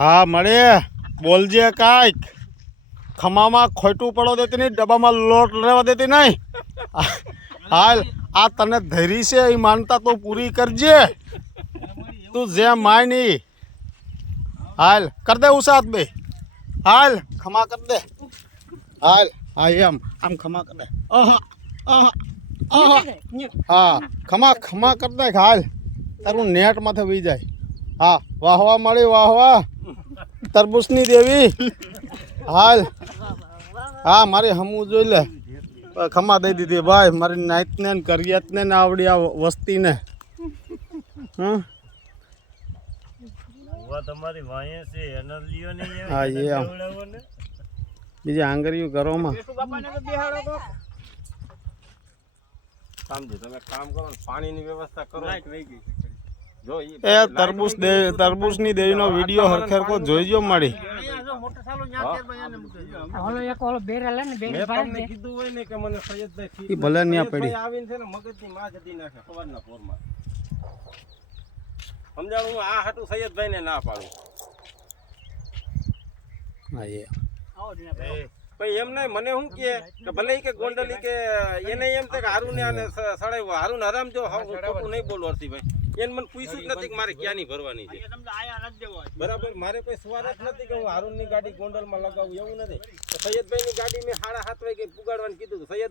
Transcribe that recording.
હા મળે બોલજે કાંઈક ખમામાં ખોટું પડો દેતી નહીં ડબ્બામાં લોટ રહેવા દેતી નહીં હાલ આ તને ધૈરી છે એ માનતા તું પૂરી કરજે તું જે માની હાલ કર દે ઉસાત બે હાલ ખમા કર દે હાલ હા એમ આમ ખમા કર દે હા ખમા ખમા કર દે હાલ તારું નેટ માથે વી જાય હા વાહવા મળી વાહવા તરબૂચની દેવી હાલ હા મારી હમું જોઈ લે ખમા દઈ દીધી ભાઈ મારી નાઈતને ને કરિયાતને ને આવડી આ વસ્તીને તમારી વાંહે છે એને લ્યો ને હા એમ બીજી આંગળીઓ ઘરોમાં સમજો તમે કામ કરો પાણીની વ્યવસ્થા કરો એ તરબૂચની દેવીનો વિડીયો હરખેરકો જોઈજો મારી કીધું હોય ને કે મને સૈયદભાઈ ભલે ન્યા પડી આવીને છે ને મગજની માં જતી નાખે સવારના પોરમાં સમજાણું હું આ હાટું સૈયદભાઈ ને ના પાડું હા ભાઈ એમ નહીં મને શું કે ભલે કે ગોંડલી કે એને એમ છે કે હારું ને આને સડાવ્યો હારું ને હરામ જો ખોટું નહીં બોલું હરસીભાઈ એને મને પૂછ્યું જ નથી કે મારે ક્યાંની ભરવાની છે બરાબર મારે કોઈ સવાર જ નથી કે હું હારૂનની ગાડી ગોંડલમાં લગાવું એવું નથી સૈયદભાઈની ગાડી મેં 7:30 વાગે પુગાડવાનું કીધું સૈયદ